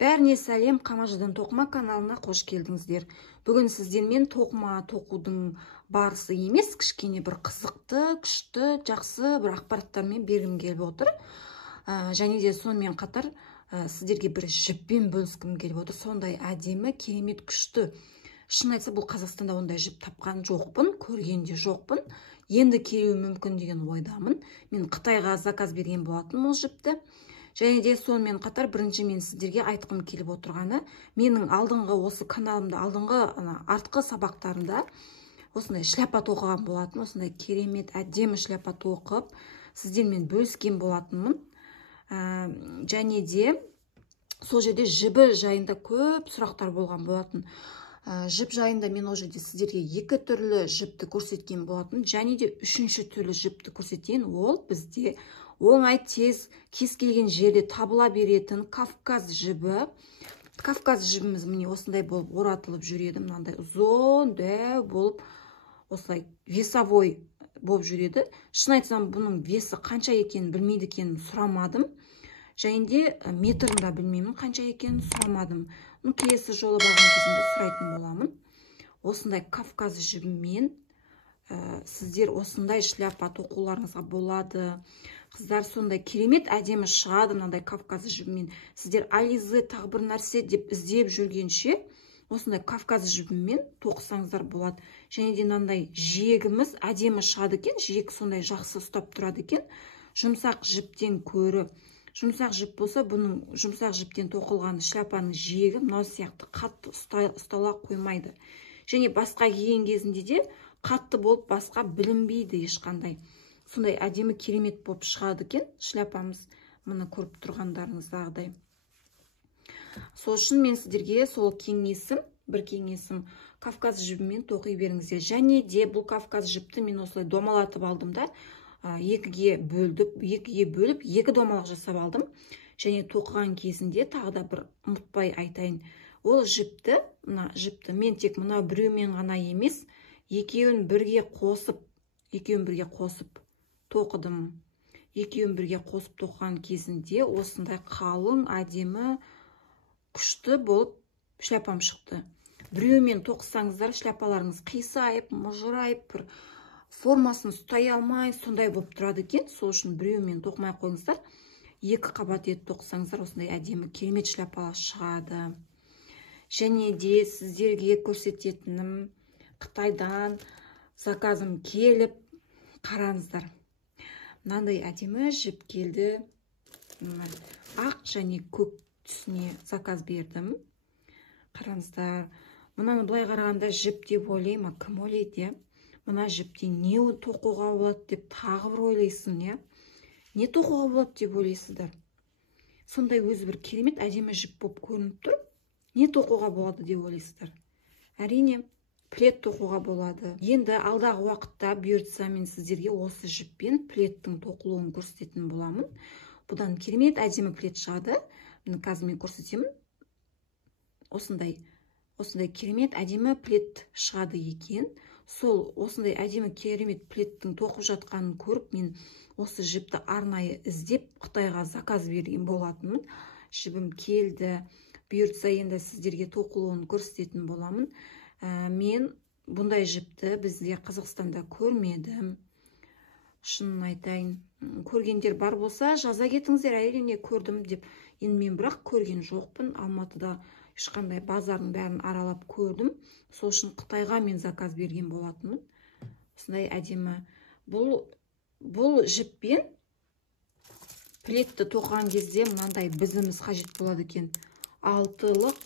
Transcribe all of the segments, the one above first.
Бәріне сәлем, Қамажыдан тоқыма каналына қош келдіңіздер. Бүгін сіздермен тоқыма тоқудың барысы емес, кішкене бір қызықты, күшті, жақсы бір ақпараттармен бергім келіп отыр. Және де сонымен қатар сіздерге бір жіппен бөліскім келіп отыр. Сондай әдемі, керемет, күшті. Шын айтса, бұл Қазақстанда ондай жіп тапқан жоқпын, көрген де жоқпын. Енді келуі мүмкін деген ойдамын. Мен Қытайға заказ берген болатын ол жіпті. Және де сонымен қатар бірінші мен сіздерге айтқым келіп отырғаны, менің алдыңғы осы каналымда, артқы сабақтарында осындай шляпа тоқыған болатын, осындай керемет, әдемі шляпа тоқып, сіздермен бөліскен болатынмын. Және де сол жерде жібі жайында көп сұрақтар болған болатын. Жіп жайында мен ол жерде сіздерге екі түрлі жіпті көрсеткен болатын, және де үшінші түрлі жіпті көрсеткен, ол бізде оңай тез кез келген жерде табыла беретін Кавказ жібі. Кавказ жібіміз міне осындай болып оратылып жүреді, мынандай ұзын, дәу болып, осылай весовой болып жүреді. Шын айтсам, бұның весі қанша екенін білмейді екенін сұрамадым. Және де метрін да білмеймін қанша екенін сұрамадым. Келесі жолы барған кезінде сұрайтын боламын. Осындай Кавказ жібімен сіздер осындай шляпа тоқуларыңызға болады. Қыздар сондай керемет әдемі шығады мынандай Кавказ жібімен. Сіздер Ализе тағы бір нәрсе деп іздеп жүргенше осындай Кавказ жібімен тоқысаңыздар болады. Және де мынандай жиегіміз әдемі шығады екен, жиек сондай жақсы ұстап тұрады екен. Жұмсақ жіптен көрі. Жұмсақ жіп болса, бұның жұмсақ жіптен тоқылған шляпаның жиегі мынау сияқты қатты ұстала қоймайды. Және басқа киген кезінде де қатты болып басқа білінбейді ешқандай. Сондай әдемі керемет болып шығады екен шляпамыз, мұны көріп тұрғандарыңыздағыдай. Сол үшін мен сіздерге сол бір кеңесім Кавказ жібімен тоқи беріңіздер. Және де бұл Кавказ жіпті мен осылай домалатып алдым да, екіге бөліп, екі домалақ жасап алдым. Және тоқыған кезінде тағы да бір ұмытпай айтайын. Ол жіпті мен тек мынау біреумен ғана емес, екеуін бірге қосып тоқыдым. Екеуін бірге қосып тоқыған кезінде осындай қалың, әдемі, күшті болып шляпам шықты. Біреумен тоқысаңыздар, шляпаларыңыз қисайып, мұжырайып, бір формасын ұстай алмай, сондай болып тұрады екен. Сол үшін біреумен тоқымай қойыңыздар. Екі қабат етіп тоқысаңыздар, осындай әдемі керемет шляпалар шығады. Және де сіздерге көрсететінім, Қытайдан заказым келіп, қараңыздар. Мынандай әдемі жіп келді. Ақ және көк түсіне заказ бердім. Қараңыздар. Мұнаны былай қарағанда жіп деп ойлаймын, кім ойлайды? Мына жіпте не тоқуға болады деп тағы бір ойлайсың, не тоқуға болады деп ойлайсыздар. Сондай өзі бір керемет әдемі жіп болып көрініп тұр. Не тоқуға болады деп ойлайсыздар. Әрине, плед тоқуға болады. Енді алдағы уақытта бұйыртса мен сіздерге осы жіппен пледтің тоқылуын көрсететін боламын. Бұдан керемет әдемі плед шығады. Қазір мен көрсетемін. Осындай керемет әдемі плед шығады екен. Сол осындай әдемі керемет пледтің тоқып жатқанын көріп, мен осы жіпті арнайы іздеп Қытайға заказ берген болатынмын. Жібім келді. Бұйыртса енді сіздерге тоқылуын көрсететін боламын. Мен бұндай жіпті бізде Қазақстанда көрмедім. Шынын айтайын. Көргендер бар болса, жаза кетіңіздер, әрине көрдім деп. Енді мен бірақ көрген жоқпын. Алматыда ешқандай базардың бәрін аралап көрдім. Сол үшін Қытайға мен заказ берген болатынмын. Осындай әдемі. Бұл жіппен пледті тоқыған кезде мынандай бізіміз қажет болады екен. 6-лық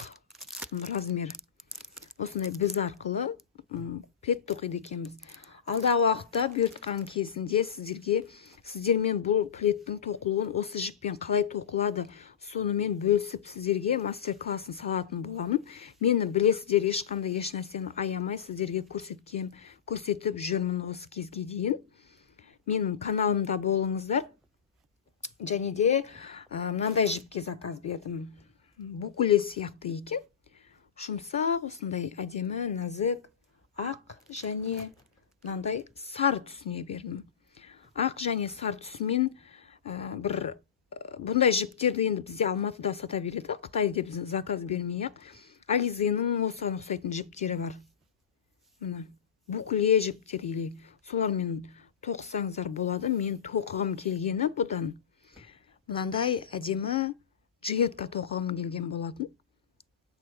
размер. Осындай біз арқылы плед тоқиды екенбіз. Алдағы уақытта бұйыртқан кезінде сіздермен бұл пледтің тоқылуын осы жіппен қалай тоқылады, сонымен бөлісіп сіздерге мастер-классын салатын боламын. Мені білесіздер, ешқандай еш нәрсені аямай сіздерге көрсетіп жүрмін осы кезге дейін. Менің каналымда болыңыздар. Және де мынандай жіпке заказ бердім. Букуле сияқты екен. Жұмсақ, осындай әдемі, нәзік, ақ және мынандай сары түсіне бердім. Ақ және сары түсімен бір бұндай жіптерді енді бізде Алматыда сата береді, Қытайда біз заказ бермей-ақ. Ализенің осыған ұқсайтын жіптері бар. Мына букле жіптер или солармен тоқысаңыздар болады. Мен тоқығым келгені бұдан. Мынандай әдемі жилетка тоқығым келген болатын.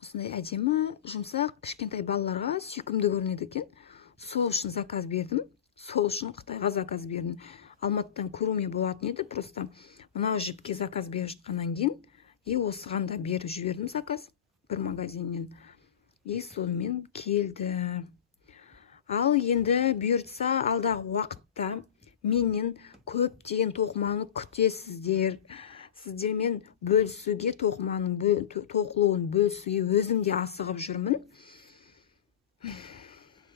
Осындай әдемі жұмсақ кішкентай балаларға сүйкімді көрінеді екен. Сол үшін заказ бердім. Сол үшін Қытайға заказ бердім. Алматыдан көруме болатын еді. Просто мынау жіпке заказ беріп жатқаннан кейін, осыған да беріп жібердім заказ бір магазиннен. Сонымен келді. Ал енді бұйыртса алдағы уақытта менен көптеген тоқыманы күтесіздер. Сіздермен бөлісуге, тоқыманың тоқылуын бөлісуге өзім де асығып жүрмін.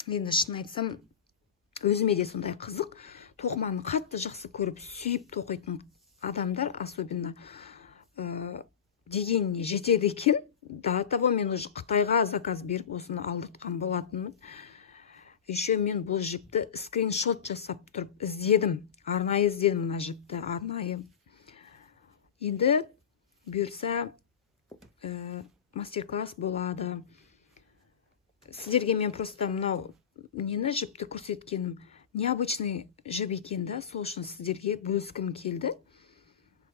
Енді шын айтсам, өзіме де сондай қызық. Тоқыманы қатты жақсы көріп, сүйіп тоқитын адамдар, особенно дегеніне жетеді екен. До того мен уже Қытайға заказ беріп, осыны алдыртқан болатынмын. Еще мен бұл жіпті скриншот жасап тұрып іздедім. Арнайы іздедім мына жіпті, арнайы. Енді бұйырса мастер-класс болады. Сіздерге мен просто мынау нені жіпті көрсеткенім. Необычный жіп екен да, сол үшін сіздерге бөліскім келді.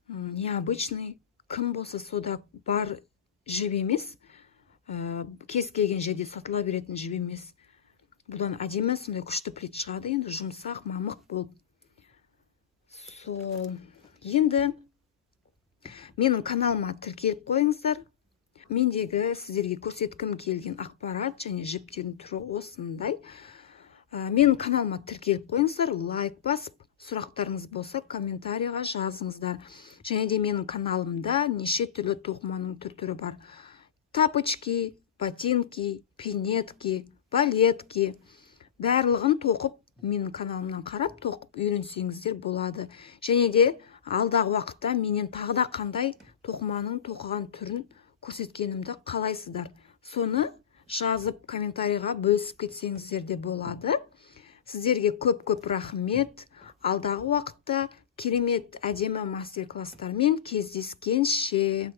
Необычный, кім болса сода бар жіп емес. Кез келген жерде сатыла беретін жіп емес. Бұдан әдемі сондай күшті плит шығады, енді жұмсақ, мамық болып. Сол. Енді менің каналыма тіркеліп қойыңыздар. Мендегі сіздерге көрсеткім келген ақпарат және жіптердің түрі осындай. Менің каналыма тіркеліп қойыңыздар, лайк басып, сұрақтарыңыз болса комментарийға жазыңыздар. Және де менің каналымда неше түрлі тоқыманың түр-түрі бар. Тапочки, ботинки, пинетки, балетки. Барлығын тоқып, менің каналымнан қарап тоқып үйренсеңіздер болады. Және де алдағы уақытта менен тағы да қандай тоқыманың тоқыған түрін көрсеткенімді қалайсыздар. Соны жазып комментарийға бөлісіп кетсеңіздер де болады. Сіздерге көп-көп рахмет. Алдағы уақытта керемет әдемі мастер-класстармен кездескенше.